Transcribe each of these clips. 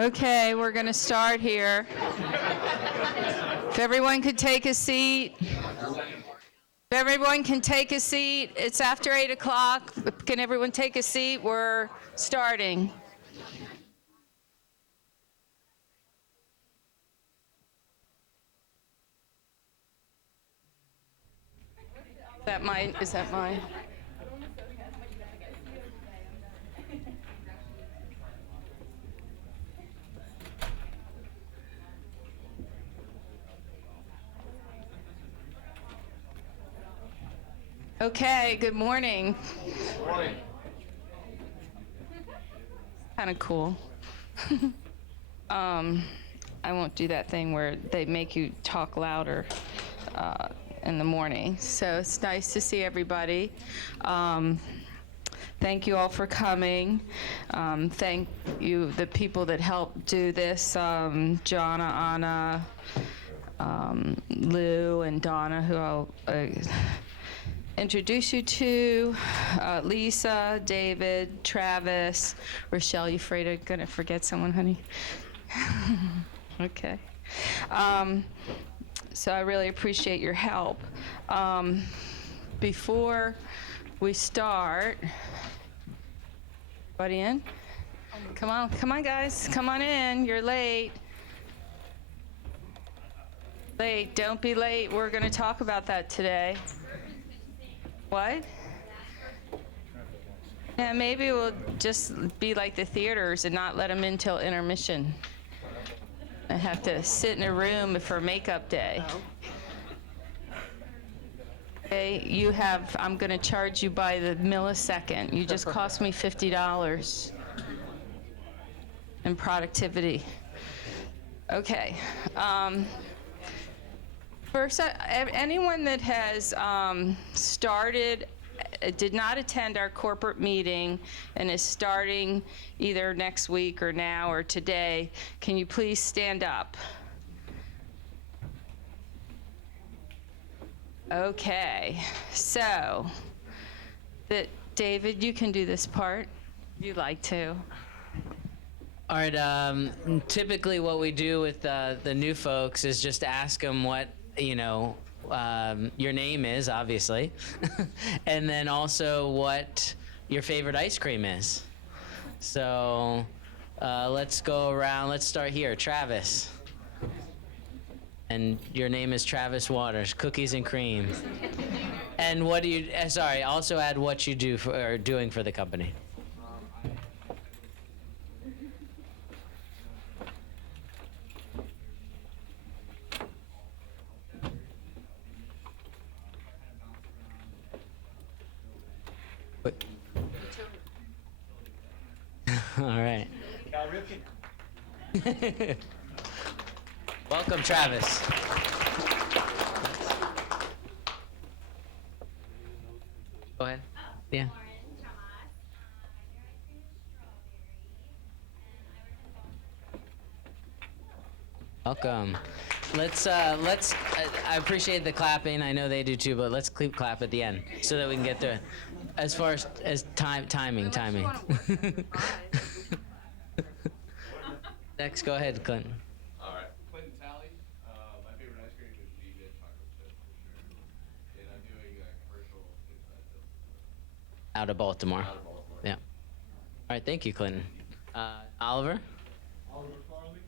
Okay, we're going to start here. If everyone could take a seat. If everyone can take a seat, it's after 8 o'clock. Can everyone take a seat? We're starting. Is that mine? Is that mine? Okay, good morning. Good morning. Kind of cool. I won't do that thing where they make you talk louder in the morning. So it's nice to see everybody. Thank you all for coming. Thank you, the people that helped do this, Jonna, Anna, Lou, and Donna, who I'll introduce you to, Lisa, David, Travis, Rochelle. You afraid I'm gonna forget someone, honey? Okay. So I really appreciate your help. Before we start, everybody in? Come on, guys, come on in. You're late. Late, don't be late. We're gonna talk about that today. What? Yeah, maybe we'll just be like the theaters and not let them in till intermission. I have to sit in a room for makeup day. Okay, you have, I'm gonna charge you by the millisecond. You just cost me $50 in productivity. Okay. First, anyone that has did not attend our corporate meeting and is starting either next week or now or today, can you please stand up? Okay, so, David, you can do this part if you'd like to. All right, typically what we do with the new folks is just ask them what, your name is, obviously, and then also what your favorite ice cream is. So let's go around. Let's start here. Travis. And your name is Travis Waters, cookies and cream. And what do you, also add what you do or doing for the company. All right. Welcome, Travis. Go ahead. Yeah. Welcome. Let's. I appreciate the clapping. I know they do too, but let's clap at the end so that we can get through it. As far as timing. Next, go ahead, Clinton. All right. Clinton Talley. My favorite ice cream is Vita chocolate chip for sure. And I'm doing a commercial inside sales. Out of Baltimore. Out of Baltimore. Yeah. All right. Thank you, Clinton. Oliver. Oliver Farley,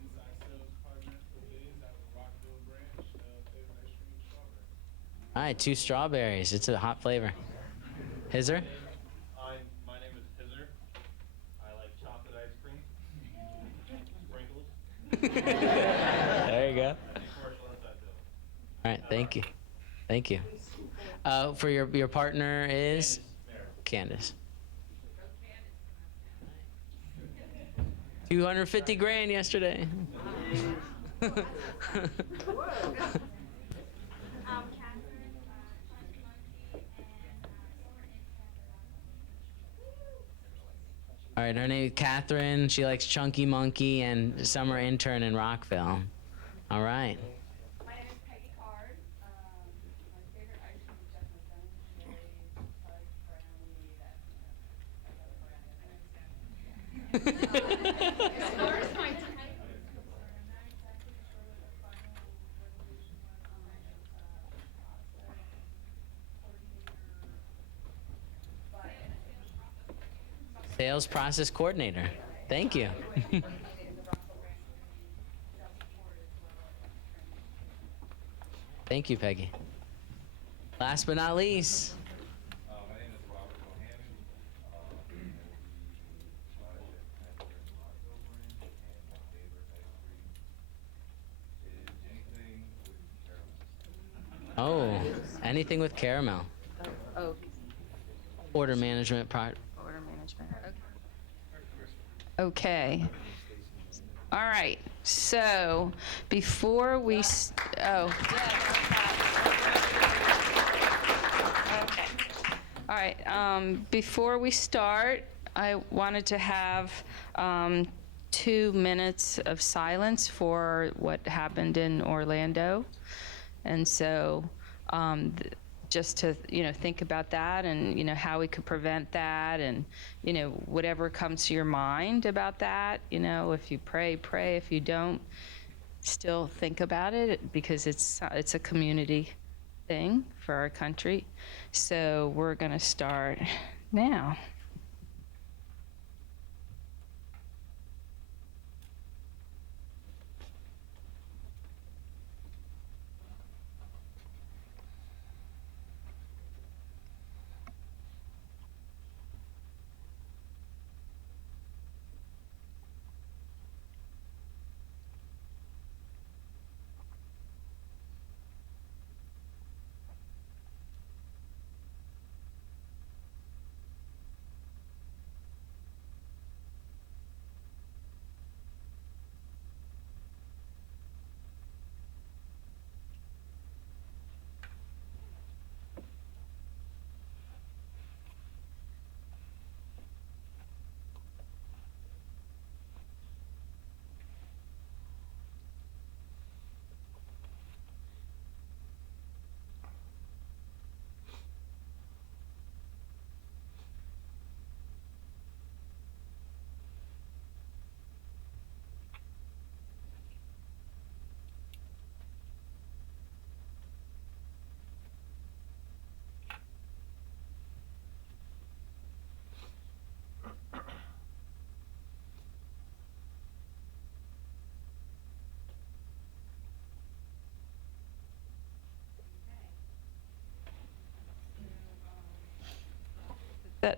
inside sales partner for Liz out of Rockville branch. Favorite ice cream is strawberry. All right, 2 strawberries. It's a hot flavor. Hizzer. My name is Hizzer. I like chocolate ice cream. Sprinkles. There you go. Commercial inside sales. All right, thank you. For your partner is Candace. 250 grand yesterday. All right, her name is Catherine. She likes Chunky Monkey and summer intern in Rockville. All right. My name is Peggy Card. My favorite ice cream is definitely Ben Jerry's, fudge brownie, that brand. Sales process coordinator. Thank you. Thank you, Peggy. Last but not least, My name is Robert Bohannon. I will be project manager in Rockville branch, and my favorite ice cream is anything with caramel. oh, anything with caramel. Oh, Order management part. order management. Okay. All right. So before we, oh. Okay. All right. Before we start, I wanted to have 2 minutes of silence for what happened in Orlando. And so just to, think about that and, how we could prevent that and, whatever comes to your mind about that, if you pray, pray. If you don't, still think about it because it's a community thing for our country. So we're going to start now.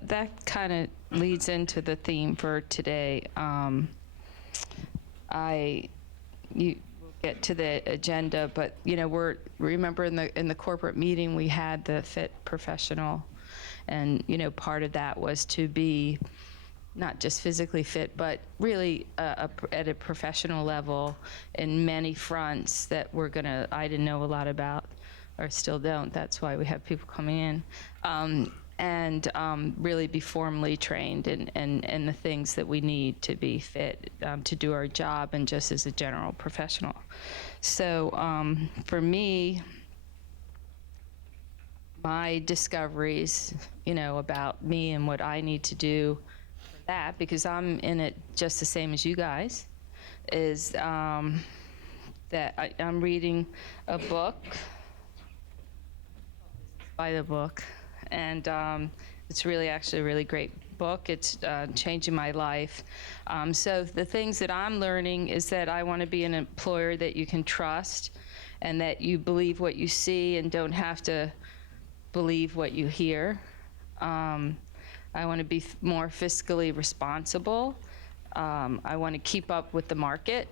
That kind of leads into the theme for today. We'll get to the agenda, but remember in the corporate meeting we had the fit professional, and part of that was to be not just physically fit, but really at a professional level in many fronts that I didn't know a lot about, or still don't. That's why we have people coming in. And really be formally trained in the things that we need to be fit to do our job and just as a general professional. So for me, my discoveries, about me and what I need to do for that, because I'm in it just the same as you guys, is that I'm reading a book by the book. And it's actually a really great book. It's changing my life. So the things that I'm learning is that I want to be an employer that you can trust and that you believe what you see and don't have to believe what you hear. I want to be more fiscally responsible. I want to keep up with the market.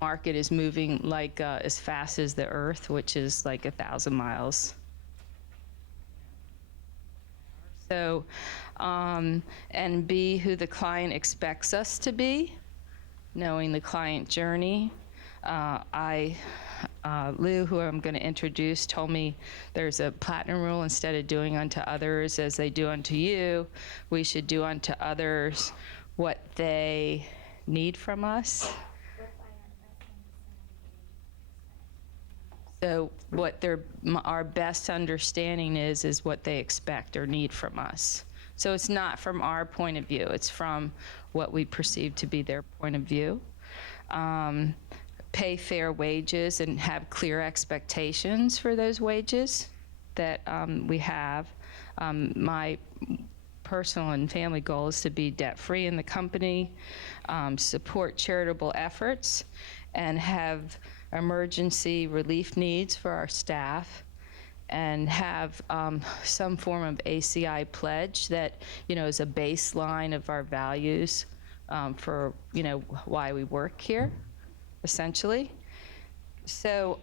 The market is moving as fast as the earth, which is 1,000 miles. So, and be who the client expects us to be, knowing the client journey. Lou, who I'm going to introduce, told me there's a platinum rule. Instead of doing unto others as they do unto you, we should do unto others what they need from us. So what our best understanding is what they expect or need from us. So it's not from our point of view, it's from what we perceive to be their point of view. Pay fair wages and have clear expectations for those wages that we have. My personal and family goal is to be debt-free in the company, support charitable efforts, and have emergency relief needs for our staff, and have some form of ACI pledge that, is a baseline of our values for, why we work here, essentially. So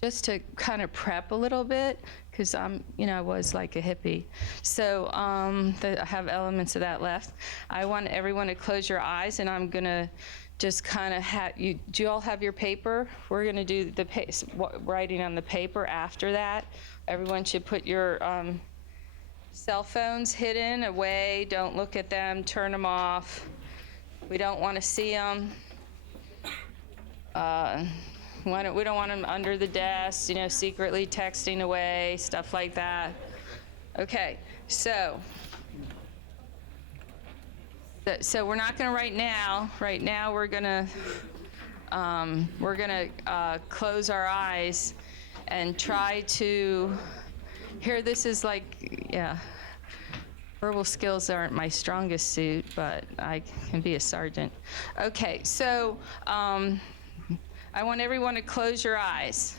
just to kind of prep a little bit, because I was like a hippie. So I have elements of that left. I want everyone to close your eyes, and I'm gonna just kind of do you all have your paper? We're gonna do the writing on the paper after that. Everyone should put your cell phones hidden away. Don't look at them, turn them off. We don't want to see them. We don't want them under the desk, secretly texting away, stuff like that. Okay, so we're not going to write now. Right now, we're gonna close our eyes and try to. Here, this is like, verbal skills aren't my strongest suit, but I can be a sergeant. Okay, so I want everyone to close your eyes.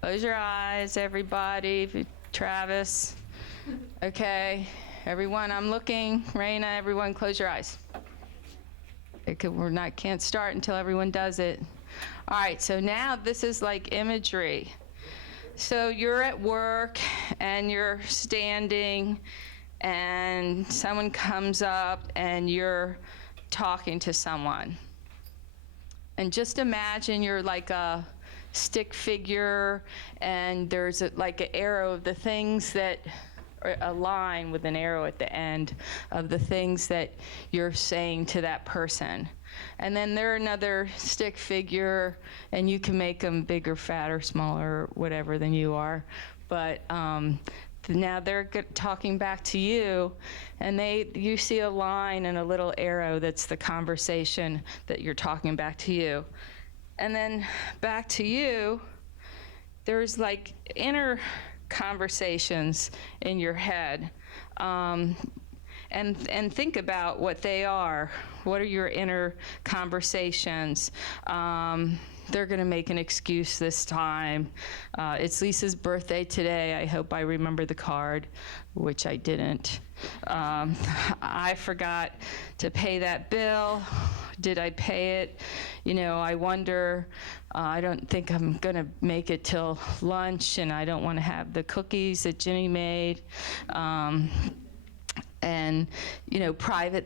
Close your eyes, everybody. Travis. Okay, everyone, I'm looking. Raina, everyone, close your eyes. Can't start until everyone does it. All right, so now this is like imagery. So you're at work and you're standing, and someone comes up and you're talking to someone. And just imagine you're like a stick figure, and there's like an arrow of the things that, or a line with an arrow at the end of the things that you're saying to that person. And then they're another stick figure, and you can make them bigger, fatter, smaller, whatever than you are. But now they're talking back to you, and you see a line and a little arrow that's the conversation that you're talking back to you. And then back to you, there's like inner conversations in your head. And think about what they are. What are your inner conversations? They're going to make an excuse this time. It's Lisa's birthday today. I hope I remember the card, which I didn't. I forgot to pay that bill. Did I pay it? I wonder. I don't think I'm going to make it till lunch, and I don't want to have the cookies that Ginny made. And private